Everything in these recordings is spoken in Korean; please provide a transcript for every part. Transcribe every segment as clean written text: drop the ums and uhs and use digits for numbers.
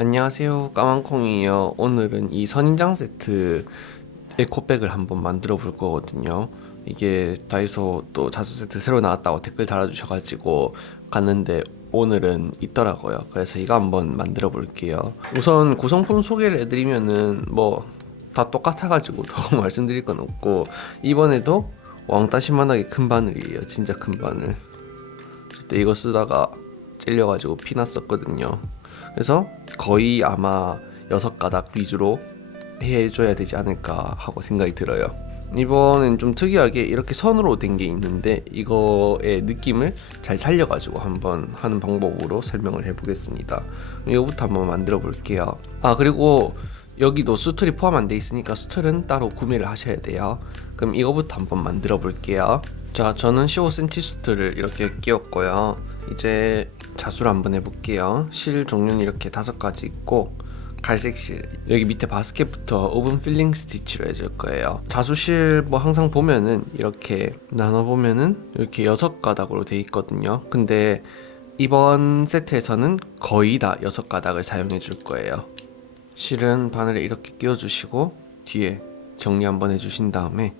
안녕하세요, 까만콩이에요. 오늘은 이 선인장 세트 에코백을 한번 만들어 볼 거거든요. 이게 다이소 또 자수 세트 새로 나왔다고 댓글 달아주셔가지고 갔는데 오늘은 있더라고요. 그래서 이거 한번 만들어 볼게요. 우선 구성품 소개를 해드리면은 뭐 다 똑같아가지고 더 말씀드릴 건 없고, 이번에도 왕따시만하게 큰 바늘이에요. 진짜 큰 바늘. 그때 이거 쓰다가 찔려가지고 피 났었거든요. 그래서 거의 아마 6가닥 위주로 해줘야 되지 않을까 하고 생각이 들어요. 이번엔 좀 특이하게 이렇게 선으로 된 게 있는데, 이거의 느낌을 잘 살려가지고 한번 하는 방법으로 설명을 해보겠습니다. 이거부터 한번 만들어 볼게요. 그리고 여기도 수틀이 포함 안 돼 있으니까 수틀은 따로 구매를 하셔야 돼요. 그럼 이거부터 한번 만들어 볼게요. 자, 저는 15cm 수틀을 이렇게 끼웠고요. 이제 자수를 한번 해볼게요. 실 종류는 이렇게 5가지 있고, 갈색 실, 여기 밑에 바스켓부터 오븐 필링 스티치로 해줄 거예요. 자수실 뭐 항상 보면은 이렇게 나눠보면은 이렇게 6가닥으로 돼 있거든요. 근데 이번 세트에서는 거의 다 6가닥을 사용해 줄 거예요. 실은 바늘에 이렇게 끼워주시고 뒤에 정리 한번 해주신 다음에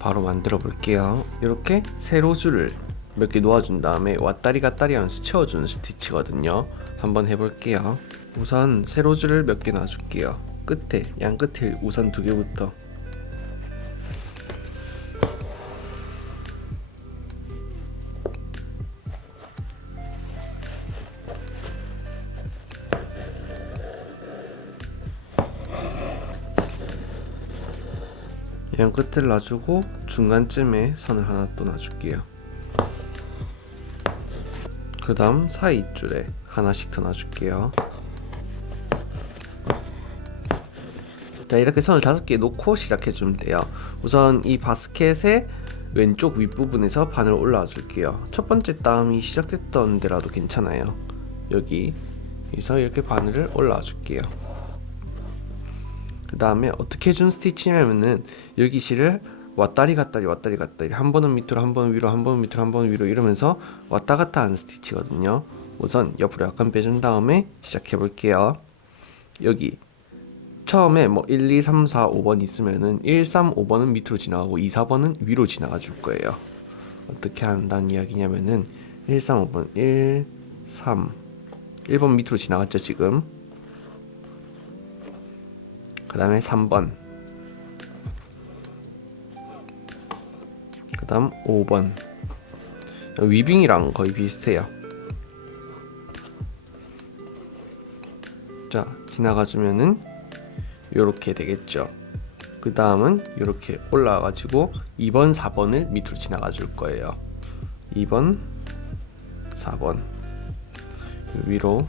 바로 만들어 볼게요. 이렇게 세로줄을 몇 개 놓아준 다음에 왔다리 갔다리 하면서 채워주는 스티치거든요. 한번 해볼게요. 우선 세로줄을 몇 개 놔줄게요. 끝에, 양 끝에 우선 2개부터. 양 끝을 놔주고 중간쯤에 선을 하나 또 놔줄게요. 그 다음 사이 줄에 하나씩 더 놔줄게요. 자, 이렇게 선을 5개 놓고 시작해주면 돼요. 우선 이 바스켓의 왼쪽 윗부분에서 바늘 올라와 줄게요. 첫 번째 땀이 시작됐던 데라도 괜찮아요. 여기서 이렇게 바늘을 올라와 줄게요. 그 다음에 어떻게 해준 스티치냐면은 여기 실을 왔다리 갔다리 왔다리 갔다리, 한 번은 밑으로 한 번은 위로 한 번은 밑으로 한 번은 위로 이러면서 왔다 갔다 하는 스티치거든요. 우선 옆으로 약간 빼준 다음에 시작해 볼게요. 여기 처음에 뭐 1, 2, 3, 4, 5번 있으면은 1, 3, 5번은 밑으로 지나가고 2, 4번은 위로 지나가 줄 거예요. 어떻게 한다는 이야기냐면은 1, 3, 5번 1, 3 1번 밑으로 지나갔죠 지금. 그 다음에 3번, 그 다음 5번. 위빙이랑 거의 비슷해요. 자, 지나가주면은 요렇게 되겠죠. 그 다음은 요렇게 올라와가지고 2번, 4번을 밑으로 지나가 줄 거예요. 2번, 4번 위로,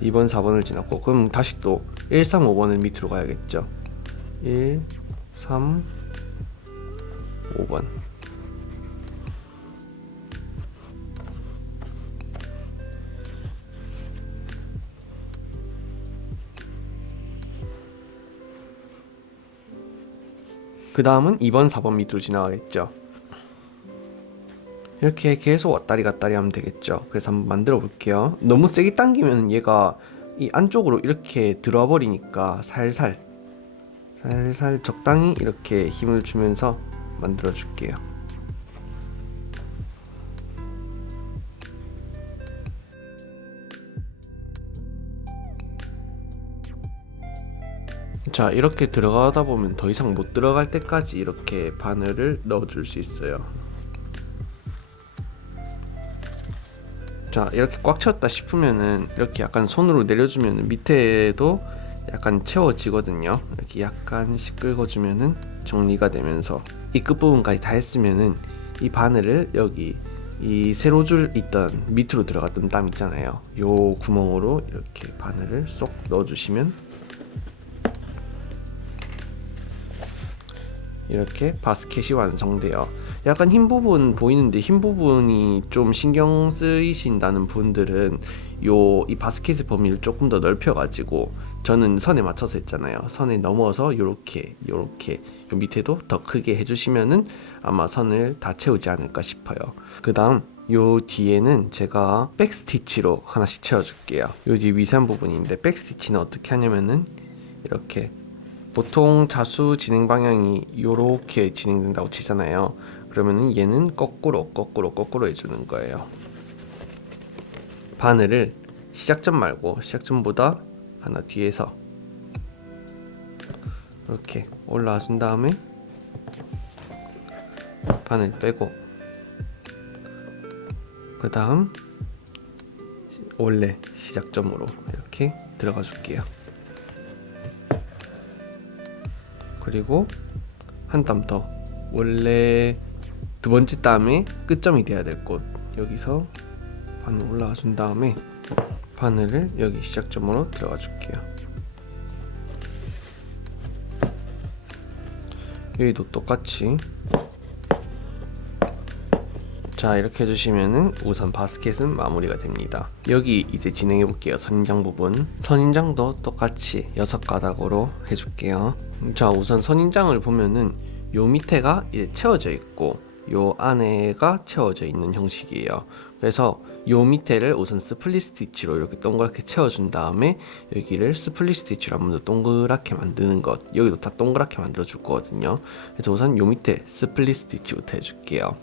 2번, 4번을 지났고, 그럼 다시 또 1, 3, 5번을 밑으로 가야겠죠. 1, 3, 5번. 그 다음은 2번, 4번 밑으로 지나가겠죠. 이렇게 계속 왔다리 갔다리 하면 되겠죠. 그래서 한번 만들어 볼게요. 너무 세게 당기면 얘가 이 안쪽으로 이렇게 들어와 버리니까 살살 적당히 이렇게 힘을 주면서 만들어 줄게요. 자, 이렇게 들어가다 보면 더 이상 못 들어갈 때까지 이렇게 바늘을 넣어 줄 수 있어요. 자, 이렇게 꽉 채웠다 싶으면은 이렇게 약간 손으로 내려주면 밑에도 약간 채워지거든요. 이렇게 약간씩 긁어주면은 정리가 되면서 이 끝부분까지 다 했으면은 이 바늘을 여기 이 세로줄 있던 밑으로 들어갔던 땀 있잖아요. 요 구멍으로 이렇게 바늘을 쏙 넣어주시면 이렇게 바스켓이 완성돼요. 약간 흰 부분 보이는데 흰 부분이 좀 신경 쓰이신다는 분들은 이 바스켓의 범위를 조금 더 넓혀가지고, 저는 선에 맞춰서 했잖아요. 선에 넘어서 요렇게 요 밑에도 더 크게 해주시면은 아마 선을 다 채우지 않을까 싶어요. 그 다음 요 뒤에는 제가 백스티치로 하나씩 채워줄게요. 요 뒤에 미세한 부분인데, 백스티치는 어떻게 하냐면은 이렇게, 보통 자수 진행 방향이 요렇게 진행된다고 치잖아요. 그러면은 얘는 거꾸로 해주는 거예요. 바늘을 시작점 말고 시작점보다 하나 뒤에서 이렇게 올라와 준 다음에 바늘 빼고, 그 다음 원래 시작점으로 이렇게 들어가 줄게요. 그리고 한 땀 더, 원래 두 번째 땀에 끝점이 돼야 될 곳, 여기서 바늘 올라와 준 다음에 바늘을 여기 시작점으로 들어가 줄게요. 여기도 똑같이. 자, 이렇게 해주시면은 우선 바스켓은 마무리가 됩니다. 여기 이제 진행해 볼게요. 선인장 부분. 선인장도 똑같이 6가닥으로 해줄게요. 자, 우선 선인장을 보면은 요 밑에가 이제 채워져 있고 요 안에가 채워져 있는 형식이에요. 그래서 요 밑에를 우선 스플릿 스티치로 이렇게 동그랗게 채워준 다음에 여기를 스플릿 스티치로 한 번 더 동그랗게 만드는 것, 여기도 다 동그랗게 만들어 줄 거거든요. 그래서 우선 요 밑에 스플릿 스티치부터 해줄게요.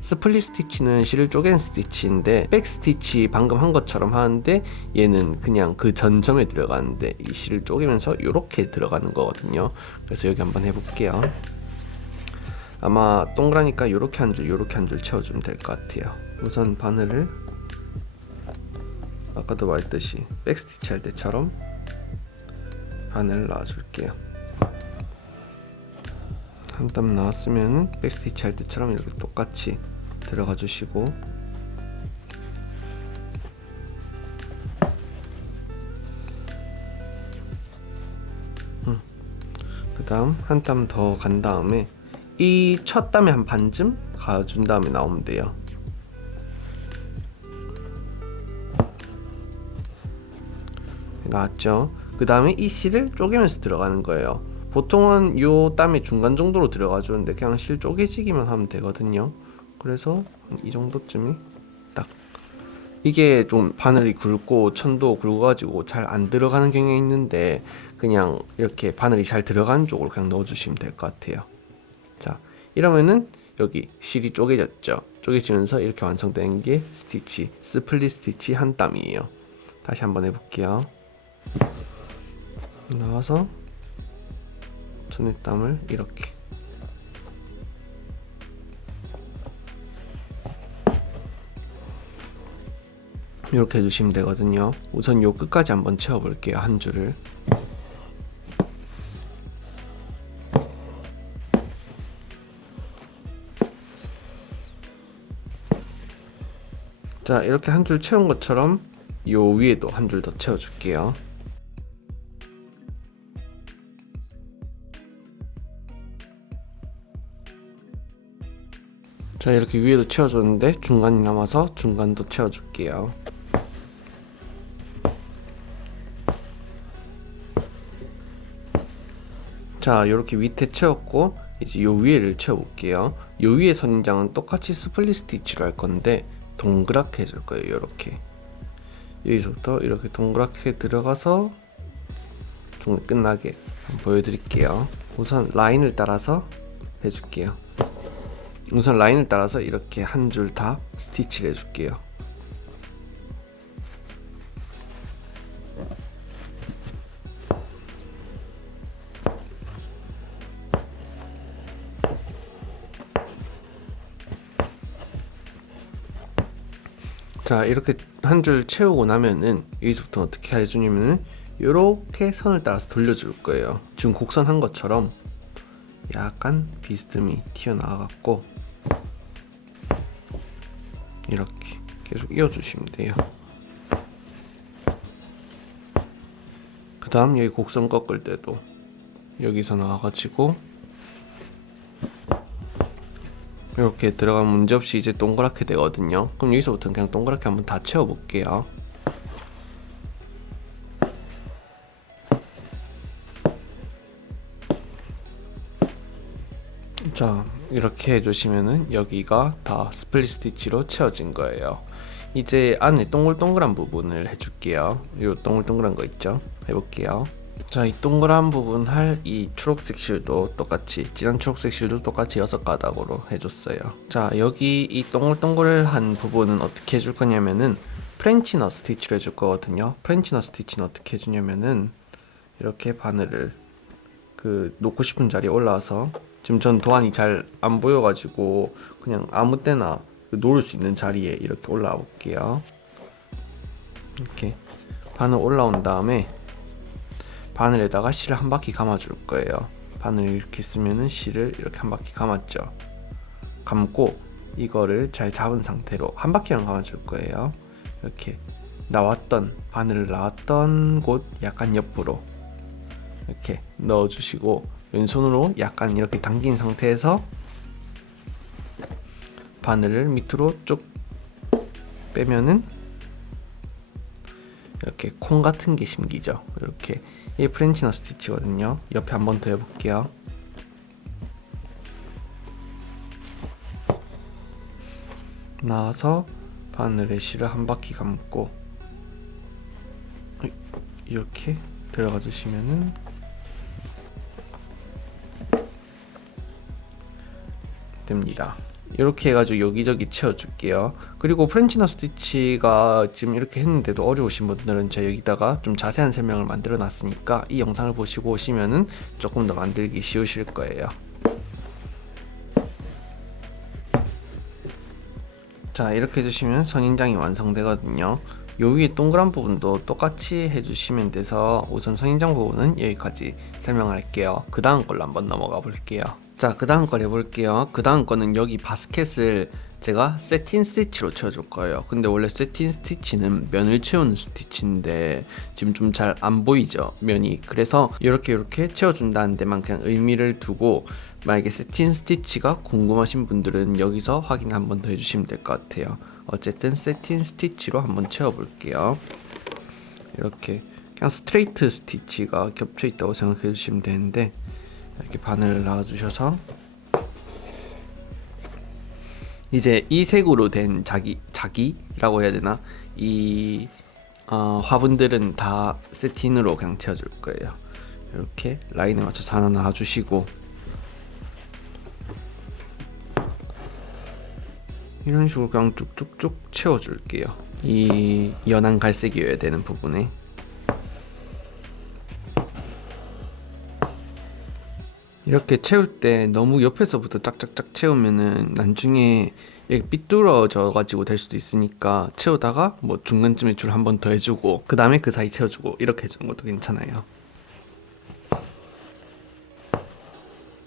스플릿 스티치는 실을 쪼갠 스티치인데, 백 스티치 방금 한 것처럼 하는데 얘는 그냥 그 전점에 들어가는데 이 실을 쪼개면서 이렇게 들어가는 거거든요. 그래서 여기 한번 해볼게요. 아마 동그라니까 이렇게 한 줄 이렇게 한 줄 채워주면 될 것 같아요. 우선 바늘을 아까도 말했듯이 백 스티치 할 때처럼 바늘을 놔줄게요. 한 땀 나왔으면 백스티치 할 때처럼 이렇게 똑같이 들어가 주시고, 그 다음 한 땀 더 간 다음에 이 첫 땀에 한 반쯤 가준 다음에 나오면 돼요. 나왔죠? 그 다음에 이 실을 쪼개면서 들어가는 거예요. 보통은 요 땀의 중간 정도로 들어가 주는데 그냥 실 쪼개지기만 하면 되거든요. 그래서 이 정도쯤이 딱, 이게 좀 바늘이 굵고 천도 굵어가지고 잘 안 들어가는 경향이 있는데 그냥 이렇게 바늘이 잘 들어가는 쪽으로 그냥 넣어주시면 될 것 같아요. 자, 이러면은 여기 실이 쪼개졌죠. 쪼개지면서 이렇게 완성된 게 스티치, 스플릿 스티치 한 땀이에요. 다시 한번 해볼게요. 나와서 손의 땀을 이렇게, 이렇게 해주시면 되거든요. 우선 요 끝까지 한번 채워볼게요. 한 줄을. 자, 이렇게 한 줄 채운 것처럼 요 위에도 한 줄 더 채워줄게요. 자, 이렇게 위에도 채워줬는데 중간이 남아서 중간도 채워줄게요. 자, 이렇게 밑에 채웠고 이제 요 위에를 채워볼게요. 요 위에 선인장은 똑같이 스플릿 스티치로 할 건데 동그랗게 해줄 거예요. 이렇게 여기서부터 이렇게 동그랗게 들어가서 좀 끝나게 한번 보여드릴게요. 우선 라인을 따라서 해줄게요. 우선 라인을 따라서 이렇게 한 줄 다 스티치를 해줄게요. 자, 이렇게 한 줄 채우고 나면은 여기서부터 어떻게 해주냐면은 이렇게 선을 따라서 돌려줄 거예요. 지금 곡선 한 것처럼 약간 비스듬히 튀어나와갖고 이렇게 계속 이어주시면 돼요. 그 다음 여기 곡선 꺾을 때도 여기서 나와가지고 이렇게 들어가면 문제없이 이제 동그랗게 되거든요. 그럼 여기서부터는 그냥 동그랗게 한번 다 채워볼게요. 자, 이렇게 해주시면은 여기가 다 스플릿 스티치로 채워진 거예요. 이제 안에 동글동글한 부분을 해줄게요. 이 동글동글한 거 있죠? 해볼게요. 자, 이 동그란 부분 할 이 초록색 실도 똑같이, 진한 초록색 실도 똑같이 6가닥으로 해줬어요. 자, 여기 이 동글동글한 부분은 어떻게 해줄 거냐면은 프렌치 넛 스티치로 해줄 거거든요. 프렌치 넛 스티치는 어떻게 해주냐면은 이렇게 바늘을 그 놓고 싶은 자리에 올라와서, 지금 전 도안이 잘 안 보여가지고 그냥 아무 때나 놓을 수 있는 자리에 이렇게 올라와 볼게요. 이렇게 바늘 올라온 다음에 바늘에다가 실을 한 바퀴 감아 줄 거예요. 바늘 이렇게 쓰면은 실을 이렇게 한 바퀴 감았죠. 감고 이거를 잘 잡은 상태로 한 바퀴만 감아 줄 거예요. 이렇게 나왔던 바늘을 나왔던 곳 약간 옆으로 이렇게 넣어 주시고, 왼손으로 약간 이렇게 당긴 상태에서 바늘을 밑으로 쭉 빼면은 이렇게 콩 같은 게 심기죠. 이렇게 이 프렌치 넛 스티치거든요. 옆에 한 번 더 해볼게요. 나와서 바늘에 실을 한 바퀴 감고 이렇게 들어가 주시면은 됩니다. 이렇게 해가지고 여기저기 채워줄게요. 그리고 프렌치 넛 스티치가 지금 이렇게 했는데도 어려우신 분들은 제가 여기다가 좀 자세한 설명을 만들어 놨으니까 이 영상을 보시고 오시면은 조금 더 만들기 쉬우실 거예요. 자, 이렇게 해주시면 선인장이 완성되거든요. 요 위에 동그란 부분도 똑같이 해주시면 돼서 우선 선인장 부분은 여기까지 설명할게요. 그 다음 걸로 한번 넘어가 볼게요. 자, 그 다음 걸 해볼게요. 그 다음 거는 여기 바스켓을 제가 세틴 스티치로 채워줄 거예요. 근데 원래 세틴 스티치는 면을 채우는 스티치인데 지금 좀 잘 안 보이죠, 면이. 그래서 이렇게 채워준다는 데만 그냥 의미를 두고, 만약에 세틴 스티치가 궁금하신 분들은 여기서 확인 한 번 더 해주시면 될 것 같아요. 어쨌든 세틴 스티치로 한번 채워볼게요. 이렇게 그냥 스트레이트 스티치가 겹쳐 있다고 생각해 주시면 되는데, 이렇게 바늘을 놔주셔서 이제 이 색으로 된 자기라고 해야 되나, 이 화분들은 다 세틴으로 그냥 채워줄 거예요. 이렇게 라인에 맞춰서 하나 놔주시고, 이런 식으로 그냥 쭉쭉쭉 채워줄게요. 이 연한 갈색이어야 되는 부분에. 이렇게 채울 때 너무 옆에서부터 짝짝짝 채우면은 나중에 이렇게 삐뚤어져 가지고 될 수도 있으니까, 채우다가 뭐 중간쯤에 줄 한 번 더 해주고 그 다음에 그 사이 채워주고 이렇게 해주는 것도 괜찮아요.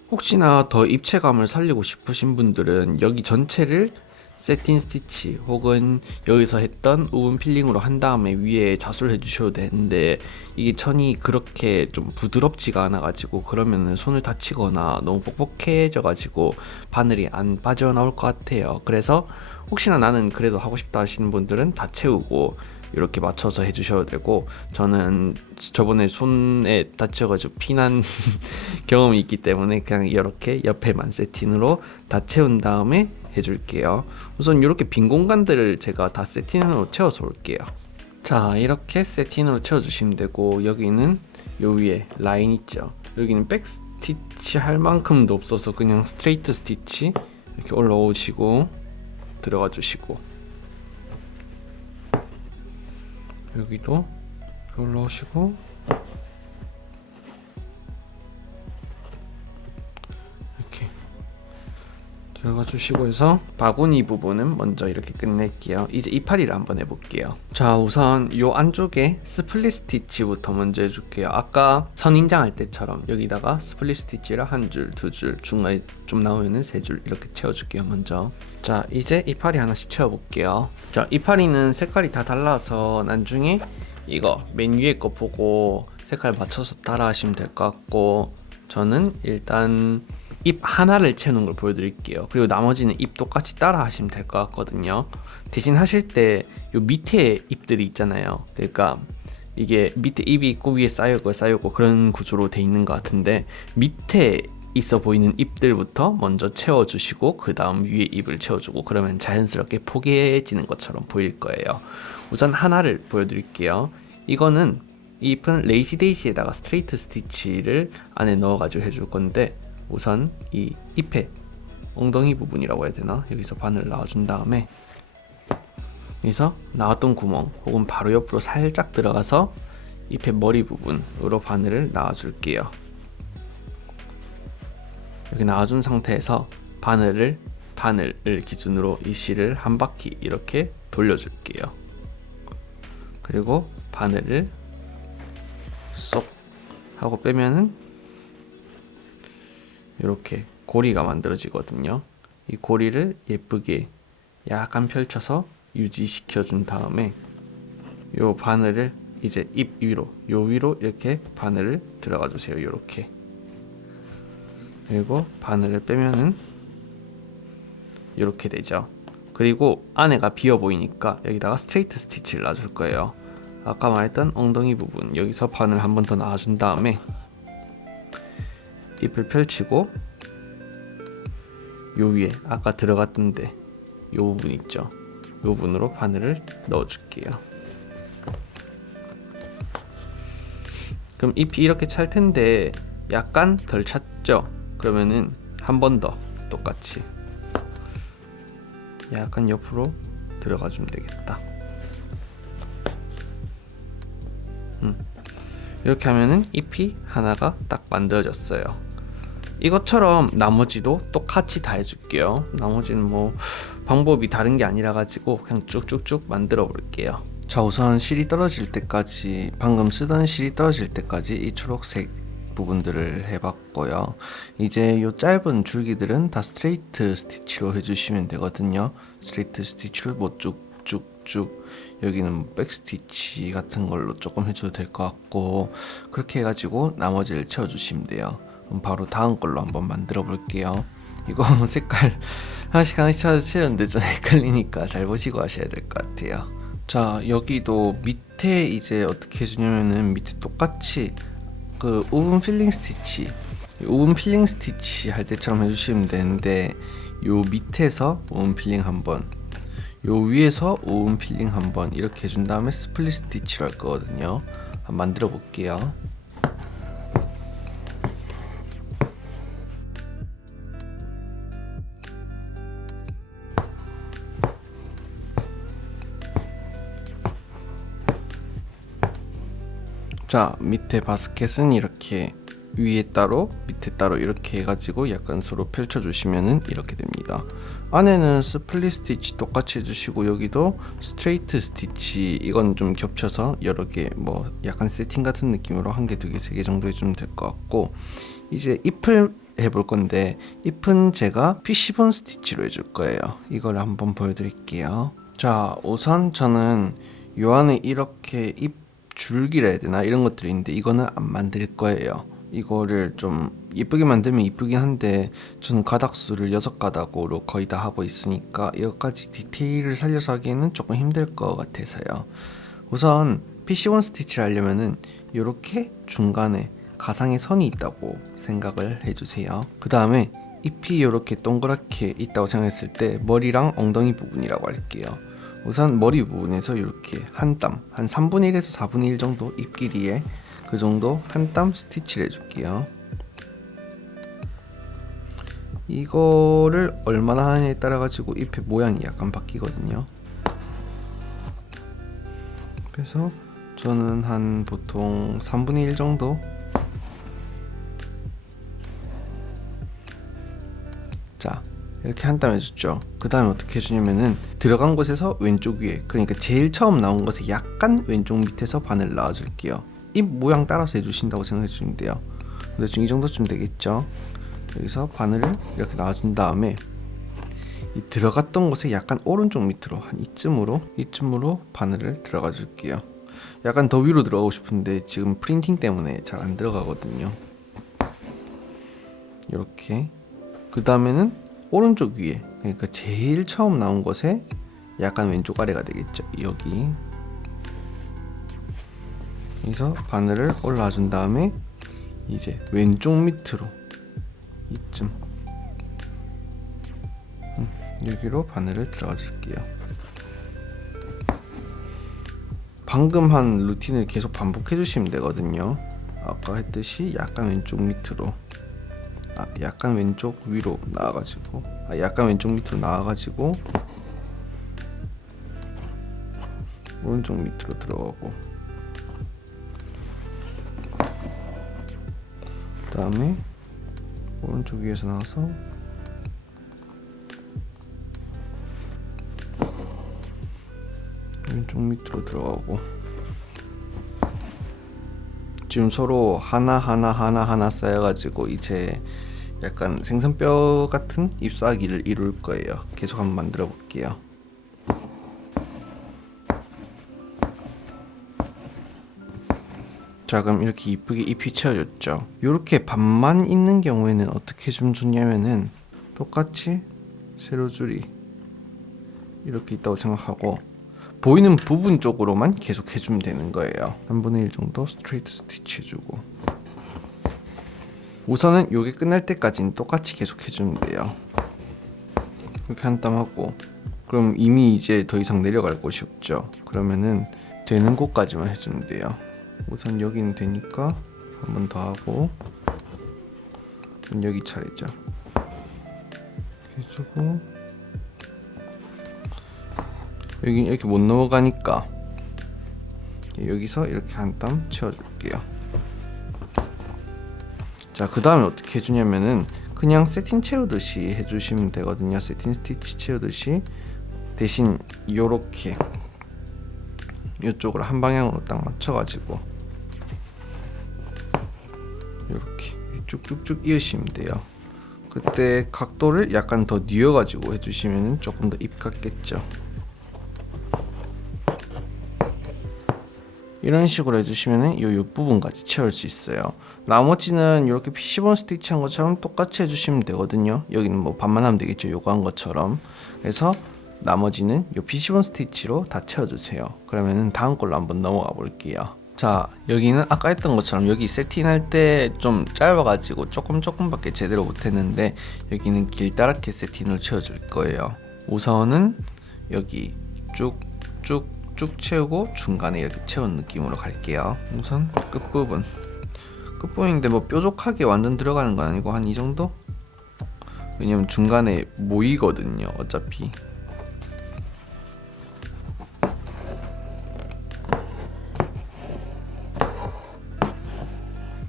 혹시나 더 입체감을 살리고 싶으신 분들은 여기 전체를 세틴 스티치 혹은 여기서 했던 우분 필링으로 한 다음에 위에 자수를 해주셔도 되는데, 이게 천이 그렇게 좀 부드럽지가 않아가지고 그러면은 손을 다치거나 너무 뻑뻑해져가지고 바늘이 안 빠져나올 것 같아요. 그래서 혹시나 나는 그래도 하고 싶다 하시는 분들은 다 채우고 이렇게 맞춰서 해주셔도 되고, 저는 저번에 손에 다쳐가지고 피난 경험이 있기 때문에 그냥 이렇게 옆에만 세틴으로 다 채운 다음에 해줄게요. 우선 이렇게 빈 공간들을 제가 다 세틴으로 채워서 올게요. 자, 이렇게 세틴으로 채워주시면 되고, 여기는 요 위에 라인 있죠. 여기는 백 스티치 할 만큼도 없어서 그냥 스트레이트 스티치 이렇게 올라오시고 들어가 주시고, 여기도 올라오시고 이렇게 들어가 주시고 해서 바구니 부분은 먼저 이렇게 끝낼게요. 이제 이파리를 한번 해볼게요. 자, 우선 요 안쪽에 스플릿 스티치부터 먼저 해줄게요. 아까 선인장 할 때처럼 여기다가 스플릿 스티치를 한 줄, 두 줄, 중간에 좀 나오면은 세 줄 이렇게 채워줄게요. 먼저. 자, 이제 이파리 하나씩 채워볼게요. 자, 이파리는 색깔이 다 달라서 나중에 이거 맨 위에 거 보고 색깔 맞춰서 따라 하시면 될 것 같고, 저는 일단 잎 하나를 채우는 걸 보여드릴게요. 그리고 나머지는 잎 똑같이 따라 하시면 될 것 같거든요. 대신 하실 때 요 밑에 잎들이 있잖아요. 그러니까 이게 밑에 잎이 있고 위에 쌓이고 그런 구조로 돼 있는 것 같은데, 밑에 있어 보이는 잎들부터 먼저 채워주시고 그 다음 위에 잎을 채워주고, 그러면 자연스럽게 포개지는 것처럼 보일 거예요. 우선 하나를 보여드릴게요. 이거는 이 잎은 레이시데이시에다가 스트레이트 스티치를 안에 넣어가지고 해줄 건데, 우선 이 잎의 엉덩이 부분이라고 해야 되나? 여기서 바늘 나와준 다음에 여기서 나왔던 구멍 혹은 바로 옆으로 살짝 들어가서 잎의 머리 부분으로 바늘을 나와줄게요. 여기 나와준 상태에서 바늘을 기준으로 이 실을 한 바퀴 이렇게 돌려줄게요. 그리고 바늘을 쏙 하고 빼면은 이렇게 고리가 만들어지거든요. 이 고리를 예쁘게 약간 펼쳐서 유지시켜 준 다음에 요 바늘을 이제 잎 위로, 요 위로 이렇게 바늘을 들어가 주세요. 요렇게. 그리고 바늘을 빼면은 이렇게 되죠. 그리고 안에가 비어 보이니까 여기다가 스트레이트 스티치를 놔줄 거예요. 아까 말했던 엉덩이 부분, 여기서 바늘 한 번 더 놔준 다음에 잎을 펼치고 요 위에 아까 들어갔던데 요 부분 있죠. 요 부분으로 바늘을 넣어줄게요. 그럼 잎이 이렇게 찰 텐데 약간 덜 찼죠? 그러면은 한 번 더 똑같이 약간 옆으로 들어가 주면 되겠다. 이렇게 하면은 잎이 하나가 딱 만들어졌어요. 이것처럼 나머지도 똑같이 다 해줄게요. 나머지는 뭐 방법이 다른 게 아니라 가지고 그냥 쭉쭉쭉 만들어 볼게요. 자, 우선 실이 떨어질 때까지, 방금 쓰던 실이 떨어질 때까지 이 초록색 부분들을 해봤고요. 이제 요 짧은 줄기들은 다 스트레이트 스티치로 해주시면 되거든요. 스트레이트 스티치로 뭐 쭉쭉쭉, 여기는 백 스티치 같은 걸로 조금 해줘도 될 것 같고, 그렇게 해가지고 나머지를 채워주시면 돼요. 그럼 바로 다음 걸로 한번 만들어 볼게요. 이거 색깔 하나씩 채우는데 좀 헷갈리니까 잘 보시고 하셔야 될 것 같아요. 자, 여기도 밑에 이제 어떻게 해주냐면은 밑에 똑같이 그 오븐 필링 스티치, 오븐 필링 스티치 할 때처럼 해주시면 되는데, 요 밑에서 오븐 필링 한번, 요 위에서 오븐 필링 한번 이렇게 해준 다음에 스플릿 스티치를 할 거거든요. 한번 만들어 볼게요. 자, 밑에 바스켓은 이렇게 위에 따로 밑에 따로 이렇게 해가지고 약간 서로 펼쳐주시면은 이렇게 됩니다. 안에는 스플릿 스티치 똑같이 해주시고, 여기도 스트레이트 스티치, 이건 좀 겹쳐서 여러 개, 뭐 약간 세팅 같은 느낌으로 한 개, 두 개, 세 개 정도 해주면 될 것 같고, 이제 잎을 해볼 건데 잎은 제가 피시본 스티치로 해줄 거예요. 이걸 한번 보여드릴게요. 자, 우선 저는 요 안에 이렇게 잎 줄기라 해야 되나, 이런 것들이 있는데 이거는 안 만들 거예요. 이거를 좀 예쁘게 만들면 이쁘긴 한데 저는 가닥수를 6가닥으로 거의 다 하고 있으니까 이것까지 디테일을 살려서 하기에는 조금 힘들 것 같아서요. 우선 PC1 스티치를 하려면은 이렇게 중간에 가상의 선이 있다고 생각을 해주세요. 그 다음에 잎이 이렇게 동그랗게 있다고 생각했을 때 머리랑 엉덩이 부분이라고 할게요. 우선 머리 부분에서 이렇게 한 땀, 한 3분의 1에서 4분의 1 정도 잎 길이에 그 정도 한 땀 스티치를 해줄게요. 이거를 얼마나 하느냐에 따라 가지고 잎의 모양이 약간 바뀌거든요. 그래서 저는 한 보통 3분의 1 정도. 자, 이렇게 한 땀 해줬죠. 그 다음에 어떻게 해주냐면은 들어간 곳에서 왼쪽 위에, 그러니까 제일 처음 나온 것에 약간 왼쪽 밑에서 바늘 놔줄게요. 잎 모양 따라서 해주신다고 생각해 주시면 돼요. 대충 이 정도쯤 되겠죠. 여기서 바늘을 이렇게 놔준 다음에 이 들어갔던 곳에 약간 오른쪽 밑으로 한 이쯤으로 바늘을 들어가 줄게요. 약간 더 위로 들어가고 싶은데 지금 프린팅 때문에 잘 안 들어가거든요. 이렇게 그 다음에는 오른쪽 위에, 그러니까 제일 처음 나온 곳에 약간 왼쪽 아래가 되겠죠. 여기. 여기서 바늘을 올라와 준 다음에 이제 왼쪽 밑으로 이쯤 여기로 바늘을 들어가 줄게요. 방금 한 루틴을 계속 반복해 주시면 되거든요. 아까 했듯이 약간 왼쪽 밑으로, 약간 왼쪽 위로 나와가지고, 약간 왼쪽 밑으로 나와가지고 오른쪽 밑으로 들어가고, 그 다음에 오른쪽 위에서 나와서 왼쪽 밑으로 들어가고, 지금 서로 하나 쌓여가지고 이제 약간 생선뼈 같은 잎사귀를 이룰 거예요. 계속 한번 만들어 볼게요. 자, 그럼 이렇게 이쁘게 잎이 채워졌죠. 이렇게 반만 있는 경우에는 어떻게 좀 좋냐면은 똑같이 세로줄이 이렇게 있다고 생각하고 보이는 부분 쪽으로만 계속 해주면 되는 거예요. 3분의 1 정도 스트레이트 스티치 해주고, 우선은 요게 끝날 때까지는 똑같이 계속 해주면 돼요. 이렇게 한 땀 하고, 그럼 이미 이제 더 이상 내려갈 곳이 없죠. 그러면은 되는 곳까지만 해주면 돼요. 우선 여기는 되니까 한 번 더 하고, 여기 차례죠. 해주고, 여기 이렇게 못 넘어가니까 여기서 이렇게 한 땀 채워줄게요. 자, 그 다음에 어떻게 해주냐면은 그냥 세틴 채우듯이 해주시면 되거든요. 세틴 스티치 채우듯이, 대신 요렇게 이쪽으로 한 방향으로 딱 맞춰가지고 요렇게 쭉쭉쭉 이으시면 돼요. 그때 각도를 약간 더 뉘어가지고 해주시면 조금 더 입 같겠죠. 이런 식으로 해주시면은 요 부분까지 채울 수 있어요. 나머지는 이렇게 피시본 스티치 한 것처럼 똑같이 해주시면 되거든요. 여기는 뭐 반만 하면 되겠죠. 요거 한 것처럼. 그래서 나머지는 요 피시본 스티치로 다 채워주세요. 그러면은 다음 걸로 한번 넘어가 볼게요. 자, 여기는 아까 했던 것처럼 여기 세팅할 때 좀 짧아가지고 조금밖에 제대로 못했는데, 여기는 길다랗게 세팅을 채워줄 거예요. 우선은 여기 쭉쭉 채우고 중간에 이렇게 채운 느낌으로 갈게요. 우선 끝부분인데 뭐 뾰족하게 완전 들어가는 건 아니고 한 이 정도? 왜냐면 중간에 모이거든요, 어차피.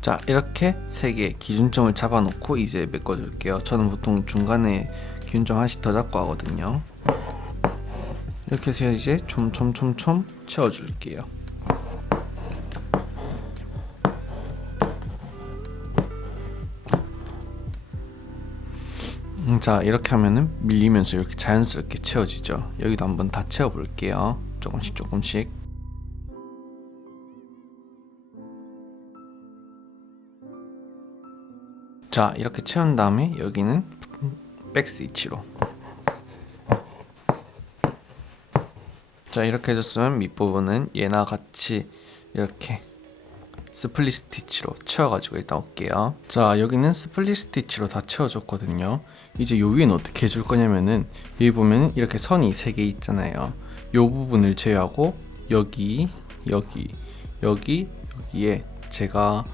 자, 이렇게 3개 기준점을 잡아놓고 이제 메꿔줄게요. 저는 보통 중간에 기준점 하나씩 더 잡고 하거든요. 이렇게 해서 이제 촘촘 채워줄게요. 자, 이렇게 하면은 밀리면서 이렇게 자연스럽게 채워지죠. 여기도 한번 다 채워볼게요. 조금씩. 자, 이렇게 채운 다음에 여기는 백 스티치로. 자, 이렇게 해줬으면 밑부분은 얘나 같이 이렇게 스플릿 스티치로 채워가지고 일단 올게요. 자, 여기는 스플릿 스티치로 다 채워줬거든요. 이제 요 위에는 어떻게 해줄 거냐면은, 여기 보면 이렇게 선이 3개 있잖아요. 요 부분을 제외하고 여기에 제가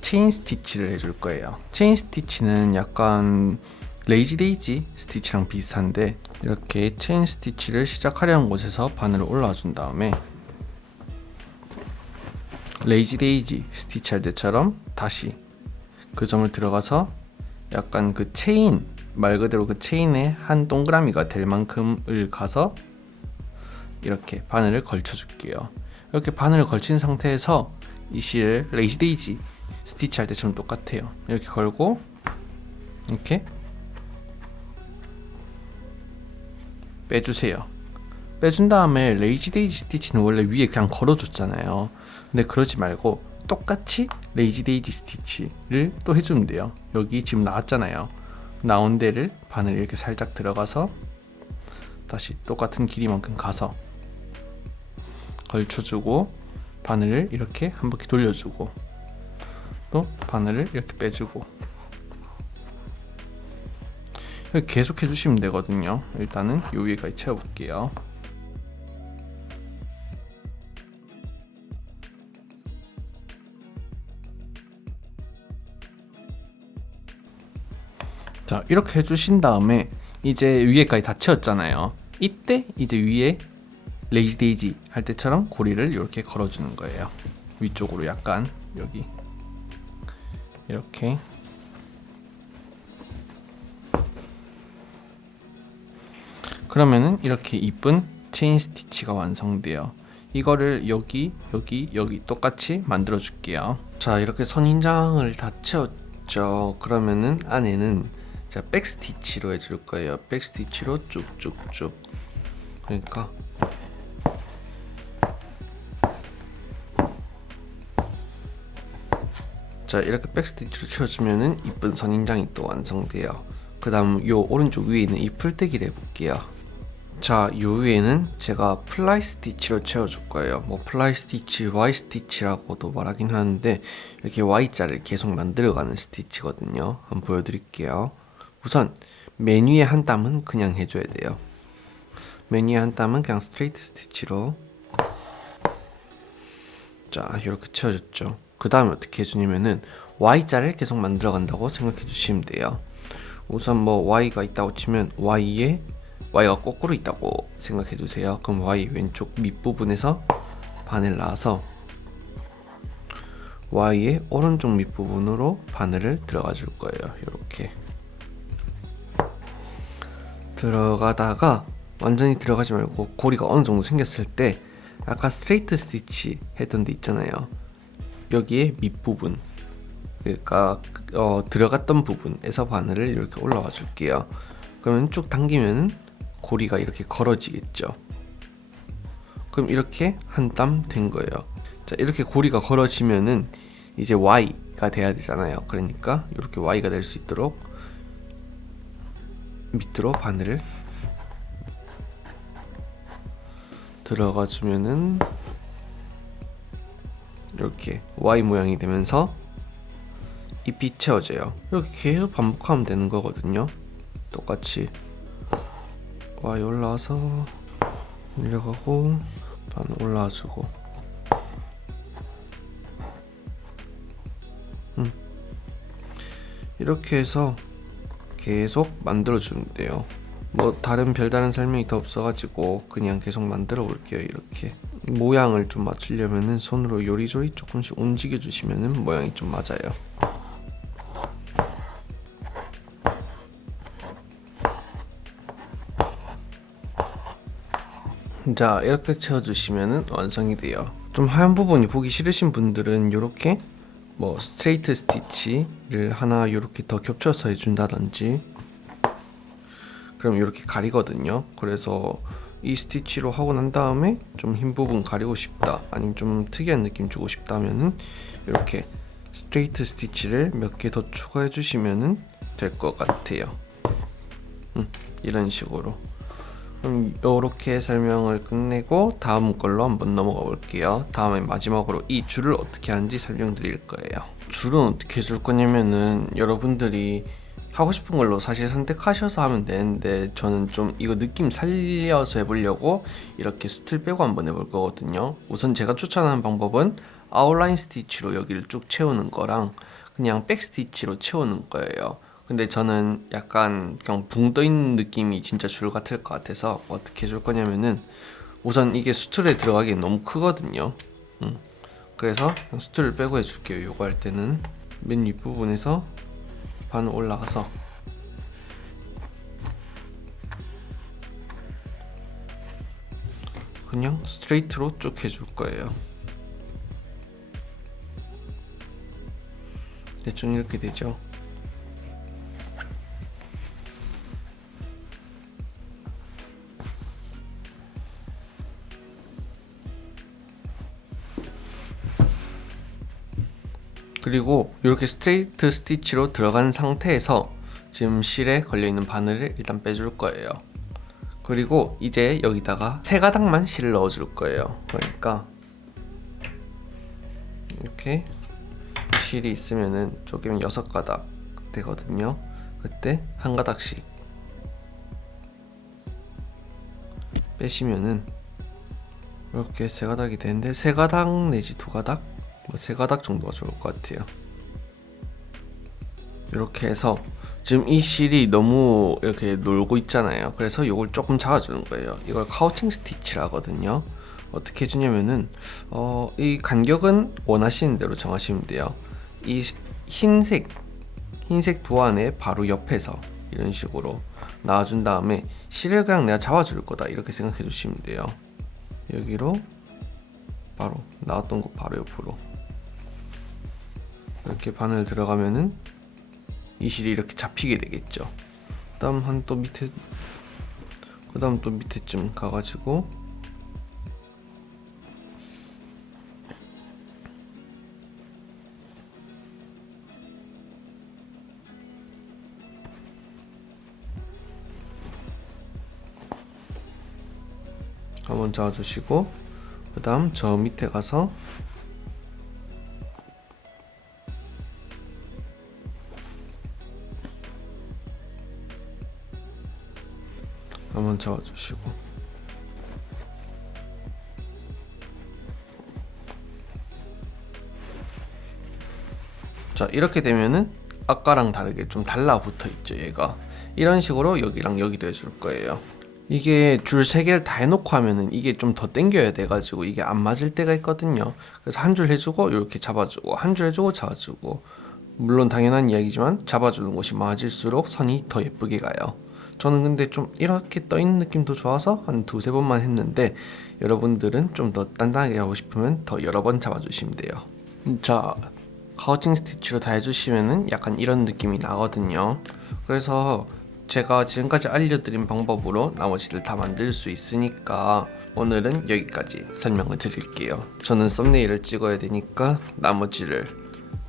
체인 스티치를 해줄 거예요. 체인 스티치는 약간 레이지 데이지 스티치랑 비슷한데, 이렇게 체인 스티치를 시작하려는 곳에서 바늘을 올라와 준 다음에 레이지 데이지 스티치 할 때처럼 다시 그 점을 들어가서 약간 그 체인, 말 그대로 그 체인에 한 동그라미가 될 만큼을 가서 이렇게 바늘을 걸쳐 줄게요. 이렇게 바늘을 걸친 상태에서 이 실을 레이지 데이지 스티치 할 때처럼 똑같아요. 이렇게 걸고 이렇게 빼주세요. 빼준 다음에 레이지 데이지 스티치는 원래 위에 그냥 걸어줬잖아요. 근데 그러지 말고 똑같이 레이지 데이지 스티치를 또 해주면 돼요. 여기 지금 나왔잖아요. 나온 데를 바늘 이렇게 살짝 들어가서 다시 똑같은 길이만큼 가서 걸쳐주고 바늘을 이렇게 한 바퀴 돌려주고 또 바늘을 이렇게 빼주고 이렇게 계속 해주시면 되거든요. 일단은 요 위에까지 채워볼게요. 자, 이렇게 해주신 다음에 이제 위에까지 다 채웠잖아요. 이때 이제 위에 레이지 데이지 할 때처럼 고리를 이렇게 걸어주는 거예요. 위쪽으로 약간 여기 이렇게 그러면은 이렇게 이쁜 체인 스티치가 완성돼요. 이거를 여기 똑같이 만들어 줄게요. 자, 이렇게 선인장을 다 채웠죠. 그러면은 안에는 자, 백 스티치로 해줄 거예요. 백 스티치로 쭉쭉쭉. 그러니까 자, 이렇게 백 스티치로 채워주면은 이쁜 선인장이 또 완성돼요. 그 다음 요 오른쪽 위에 있는 이 풀떼기를 해볼게요. 자, 요 위에는 제가 플라이 스티치로 채워줄 거예요. 뭐 플라이 스티치, Y 스티치라고도 말하긴 하는데 이렇게 Y자를 계속 만들어가는 스티치거든요. 한번 보여드릴게요. 우선 맨 위에 한 땀은 그냥 해줘야 돼요. 맨 위에 한 땀은 그냥 스트레이트 스티치로 자, 이렇게 채워줬죠. 그 다음에 어떻게 해주냐면은 Y자를 계속 만들어간다고 생각해 주시면 돼요. 우선 뭐 Y가 있다고 치면 Y가 거꾸로 있다고 생각해 주세요. 그럼 Y 왼쪽 밑부분에서 바늘 놔서 Y의 오른쪽 밑부분으로 바늘을 들어가 줄 거예요. 이렇게 들어가다가 완전히 들어가지 말고 고리가 어느 정도 생겼을 때 아까 스트레이트 스티치 했던 데 있잖아요. 여기에 밑부분 그러니까 들어갔던 부분에서 바늘을 이렇게 올라와 줄게요. 그러면 쭉 당기면은 고리가 이렇게 걸어지겠죠. 그럼 이렇게 한 땀 된 거예요. 자, 이렇게 고리가 걸어지면은 이제 Y가 돼야 되잖아요. 그러니까 이렇게 Y가 될 수 있도록 밑으로 바늘을 들어가 주면은 이렇게 Y 모양이 되면서 잎이 채워져요. 이렇게 계속 반복하면 되는 거거든요. 똑같이 Y 올라와서 올려가고 바늘 올라와주고 이렇게 해서 계속 만들어주면 돼요. 뭐 다른 별다른 설명이 더 없어가지고 그냥 계속 만들어 볼게요. 이렇게 모양을 좀 맞추려면은 손으로 요리조리 조금씩 움직여 주시면은 모양이 좀 맞아요. 자, 이렇게 채워주시면은 완성이 돼요. 좀 하얀 부분이 보기 싫으신 분들은 이렇게 뭐 스트레이트 스티치를 하나 이렇게 더 겹쳐서 해준다든지 그럼 이렇게 가리거든요. 그래서 이 스티치로 하고 난 다음에 좀 흰 부분 가리고 싶다 아니면 좀 특이한 느낌 주고 싶다면은 이렇게 스트레이트 스티치를 몇 개 더 추가해 주시면은 될 것 같아요. 이런 식으로. 그럼 이렇게 설명을 끝내고 다음 걸로 한번 넘어가 볼게요. 다음에 마지막으로 이 줄을 어떻게 하는지 설명드릴 거예요. 줄은 어떻게 해줄 거냐면은 여러분들이 하고 싶은 걸로 사실 선택하셔서 하면 되는데 저는 좀 이거 느낌 살려서 해보려고 이렇게 수틀 빼고 한번 해볼 거거든요. 우선 제가 추천하는 방법은 아웃라인 스티치로 여기를 쭉 채우는 거랑 그냥 백 스티치로 채우는 거예요. 근데 저는 약간 그냥 붕 떠 있는 느낌이 진짜 줄 같을 것 같아서 어떻게 해줄 거냐면은 우선 이게 수틀에 들어가기엔 너무 크거든요. 그래서 그냥 수틀을 빼고 해줄게요. 요거 할 때는 맨 윗부분에서 바늘 올라가서 그냥 스트레이트로 쭉 해줄 거예요. 대충 이렇게 되죠. 그리고 이렇게 스트레이트 스티치로 들어간 상태에서 지금 실에 걸려있는 바늘을 일단 빼줄 거예요. 그리고 이제 여기다가 3가닥만 실을 넣어줄 거예요. 그러니까 이렇게 실이 있으면은 쪼개면 6가닥 되거든요. 그때 1가닥씩 빼시면은 이렇게 3가닥이 되는데 3가닥 내지 2가닥? 뭐 3가닥 정도가 좋을 것 같아요. 이렇게 해서 지금 이 실이 너무 이렇게 놀고 있잖아요. 그래서 이걸 조금 잡아주는 거예요. 이걸 카우칭 스티치를 하거든요. 어떻게 해주냐면은 이 간격은 원하시는 대로 정하시면 돼요. 이 흰색 도안의 바로 옆에서 이런 식으로 놔준 다음에 실을 그냥 내가 잡아줄 거다 이렇게 생각해 주시면 돼요. 여기로 바로 나왔던 곳 바로 옆으로 이렇게 바늘 들어가면은 이 실이 이렇게 잡히게 되겠죠. 그다음 또 밑에쯤 가가지고 한번 잡아주시고 그다음 저 밑에 가서 한번 잡아주시고 자 이렇게 되면은 아까랑 다르게 좀 달라붙어 있죠. 얘가 이런 식으로 여기랑 여기도 해줄 거예요. 이게 줄 3개를 다 해놓고 하면은 이게 좀 더 당겨야 돼가지고 이게 안 맞을 때가 있거든요. 그래서 한 줄 해주고 이렇게 잡아주고 한 줄 해주고 잡아주고 물론 당연한 이야기지만 잡아주는 곳이 맞을수록 선이 더 예쁘게 가요. 저는 근데 좀 이렇게 떠있는 느낌도 좋아서 한 2-3번만 했는데 여러분들은 좀 더 단단하게 하고 싶으면 더 여러 번 잡아주시면 돼요. 자 카우칭 스티치로 다 해주시면은 약간 이런 느낌이 나거든요. 그래서 제가 지금까지 알려드린 방법으로 나머지를 다 만들 수 있으니까 오늘은 여기까지 설명을 드릴게요. 저는 썸네일을 찍어야 되니까 나머지를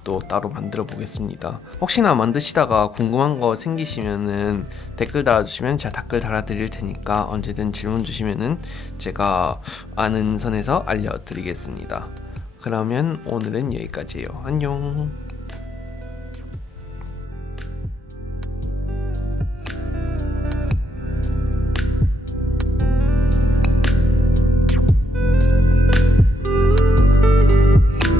또 따로 만들어 보겠습니다. 혹시나 만드시다가 궁금한 거 생기시면은 댓글 달아주시면 제가 댓글 달아드릴 테니까 언제든 질문 주시면은 제가 아는 선에서 알려드리겠습니다. 그러면 오늘은 여기까지예요. 안녕.